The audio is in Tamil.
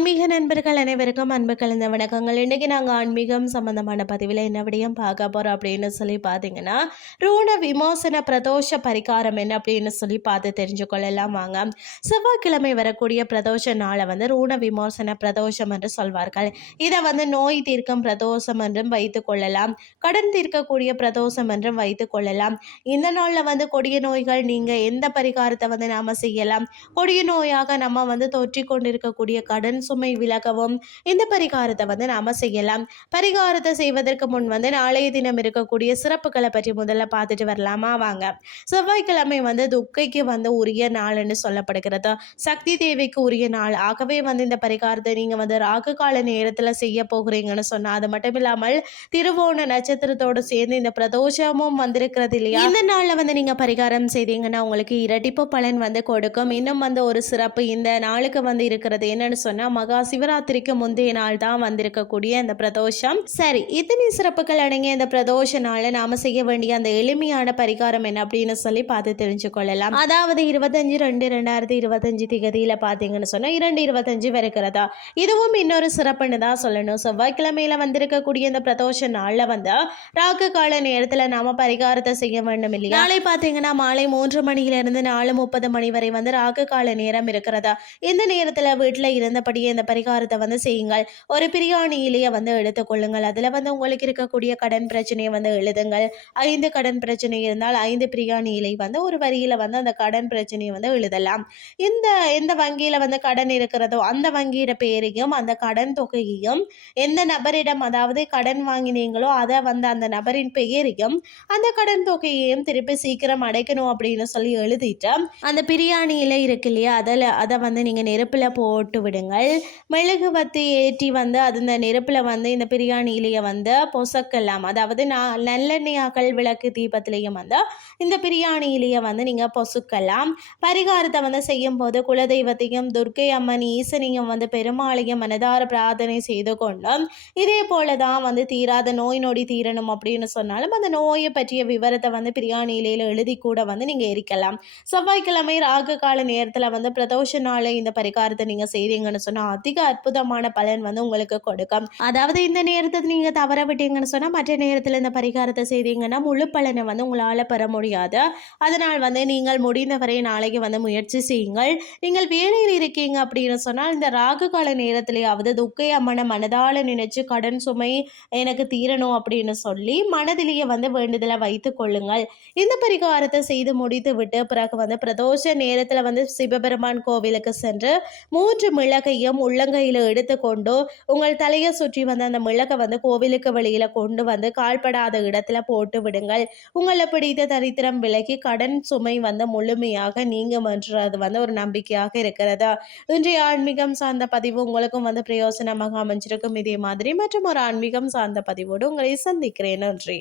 நண்பர்கள் அனைவருக்கும் அன்பு கலந்த வணக்கங்கள். இன்றைக்கி நாங்கள் ஆன்மீகம் சம்பந்தமான பதிவில் என்ன விடயம் பார்க்க போகிறோம் அப்படின்னு சொல்லி பார்த்தீங்கன்னா ரூண விமோசன பிரதோஷ பரிகாரம் என்ன அப்படின்னு சொல்லி பார்த்து தெரிஞ்சு கொள்ளலாம் வாங்க. செவ்வாய்க்கிழமை வரக்கூடிய பிரதோஷ நாளை வந்து ரூண விமோசன பிரதோஷம் என்று சொல்வார்கள். இதை வந்து நோய் தீர்க்கும் பிரதோஷம் என்றும் வைத்து கொள்ளலாம். கடன் தீர்க்கக்கூடிய பிரதோஷம் என்றும் வைத்து கொள்ளலாம். இந்த நாளில் வந்து கொடிய நோய்கள் நீங்கள் எந்த பரிகாரத்தை வந்து நாம் செய்யலாம்? கொடிய நோயாக நம்ம வந்து தொற்றி கொண்டிருக்கக்கூடிய கடன் சுமை விலகவும் இந்த பரிகாரத்தை வந்து நாம செய்யலாம். பரிகாரத்தை செய்வதற்கு முன் வந்து நாளைய தினம் இருக்கக்கூடிய சிறப்புகளை பற்றி முதல்ல பார்த்துட்டு வரலாமா? வாங்க. செவ்வாய்க்கிழமை வந்து துக்கைக்கு வந்து உரிய நாள்னு சொல்லப்படுகிறது. சக்தி தேவிக்கு உரிய நாள். ஆகவே வந்து இந்த பரிகாரத்தை நீங்க வந்து ராகு கால நேரத்துல செய்ய போகிறீங்கன்னு சொன்னா அது மட்டும் இல்லாமல் திருவோண நட்சத்திரத்தோடு சேர்ந்து இந்த பிரதோஷமும் வந்திருக்கிறது இல்லையா? இந்த நாள்ல வந்து நீங்க பரிகாரம் செய்தீங்கன்னா உங்களுக்கு இரட்டிப்பு பலன் வந்து கொடுக்கும். இன்னும் வந்து ஒரு சிறப்பு இந்த நாளுக்கு வந்து இருக்கிறது என்னன்னு சொன்னா மகா சிவராத்திரிக்கு முந்தைய நாள் தான் வந்திருக்கக்கூடிய அந்த பிரதோஷம். சரி இத்தனை சிறப்புகள் அடங்கிய இந்த பிரதோஷ நாள்ல நாம செய்ய வேண்டிய அந்த எளிமையான பரிகாரம் என்ன அப்படின்னு சொல்லி பார்த்து தெரிஞ்சு கொள்ளலாம். அதாவது இருபத்தஞ்சு ரெண்டு ரெண்டாயிரத்தி இருபத்தஞ்சு திகதியில பாத்தீங்கன்னு சொன்னா இரண்டு இருபத்தஞ்சு வருகிறதா? இதுவும் இன்னொரு சிறப்புன்னு தான் சொல்லணும். செவ்வாய்க்கிழமையில வந்திருக்கக்கூடிய இந்த பிரதோஷ நாள்ல வந்து ராக்கு கால நேரத்துல நாம பரிகாரத்தை செய்ய வேண்டும் இல்லையா? நாளை பாத்தீங்கன்னா மாலை மூன்று மணியிலிருந்து நாலு முப்பது மணி வரை வந்து ராக்கு கால நேரம் இருக்கிறதா? இந்த நேரத்துல வீட்டுல இருந்தபடியே இந்த பரிகாரத்தை வந்து செய்யுங்கள். ஒரு பிரியாணியிலேயே வந்து எடுத்துக்கொள்ளுங்கள் அதில் வந்து உங்களுக்கு இருக்கக்கூடிய கடன் பிரச்சனையை வந்து எழுதுங்கள். ஐந்து கடன் பிரச்சனை இருந்தால் ஐந்து பிரியாணி வந்து ஒரு வரியில் வந்து அந்த கடன் பிரச்சனையை வந்து எழுதலாம். இந்த எந்த வங்கியில் வந்து கடன் இருக்கிறதோ அந்த வங்கியோட பேரையும் அந்த கடன் தொகையையும் எந்த நபரிடம் அதாவது கடன் வாங்கினீங்களோ அதை வந்து அந்த நபரின் பெயரையும் அந்த கடன் தொகையையும் திருப்பி சீக்கிரம் அடைக்கணும் அப்படின்னு சொல்லி எழுதிட்டு அந்த பிரியாணியில் இருக்கு இல்லையா அதில் அதை வந்து நீங்கள் நெருப்பில் போட்டு விடுங்கள். மெழுகு வத்தி ஏற்றி வந்து அது இந்த நெருப்பில் வந்து இந்த பிரியாணியிலேயே வந்து பொசக்கலாம். அதாவது நான் நல்லெண்ணெய் விளக்கு தீபத்திலையும் வந்து இந்த பிரியாணியிலேயே வந்து நீங்கள் பொசுக்கலாம். பரிகாரத்தை வந்து செய்யும் போது குலதெய்வத்தையும் துர்க்கை அம்மன் ஈசனையும் வந்து பெருமாளையும் மனதார பிரார்த்தனை செய்து கொண்டும் இதே போல தான் வந்து தீராத நோய் நொடி தீரணும் அப்படின்னு சொன்னாலும் அந்த நோயை பற்றிய விவரத்தை வந்து பிரியாணி எழுதி கூட வந்து நீங்கள் எரிக்கலாம். செவ்வாய்க்கிழமை ராகு கால நேரத்தில் வந்து பிரதோஷ நாள் இந்த பரிகாரத்தை நீங்கள் செய்தீங்கன்னு சொன்னால் அதிக அற்புதமான பலன் வந்து உங்களுக்கு கொடுக்கும். அதாவது இந்த நேரத்தை நீங்கள் தவற விட்டீங்கன்னு சொன்னால் மற்ற நேரத்தில் இந்த பரிகாரத்தை செய்தீங்கன்னா முழு பலனை வந்து உங்களால் பெற முடியாது. அதனால் வந்து நீங்கள் முடிந்தவரை நாளைக்கு வந்து முயற்சி செய்யுங்கள். நீங்கள் வேலையில் இருக்கீங்க அப்படின்னு சொன்னால் இந்த ராகு கால நேரத்திலேயாவது துக்கை அம்மனை மனதால நினைச்சு கடன் சுமை எனக்கு தீரணும் அப்படின்னு சொல்லி மனதிலேயே வந்து வேண்டுதலை வைத்து கொள்ளுங்கள். இந்த பரிகாரத்தை செய்து முடித்து விட்டு பிறகு வந்து பிரதோஷ நேரத்தில் வந்து சிவபெருமான் கோவிலுக்கு சென்று மூன்று மிளகையும் உள்ளங்கையில் எடுத்துக்கொண்டு உங்கள் தலையை சுற்றி வந்து அந்த மிளகை வந்து கோவிலுக்கு வெளியில கொண்டு வந்து கால்படாத இடத்துல போட்டு விடுங்கள். உங்களை பிடித்த தரித்திரம் விலகி கடன் சுமை வந்து முழுமையாக நீங்கும் என்றது வந்து ஒரு நம்பிக்கையாக இருக்கிறது. இன்றைய ஆன்மீகம் சார்ந்த பதிவு உங்களுக்கும் வந்து பிரயோசனமாக அமைஞ்சிருக்கும். இதே மாதிரி மற்றும் ஒரு ஆன்மீகம் சார்ந்த பதிவோடு உங்களை சந்திக்கிறேன். நன்றி.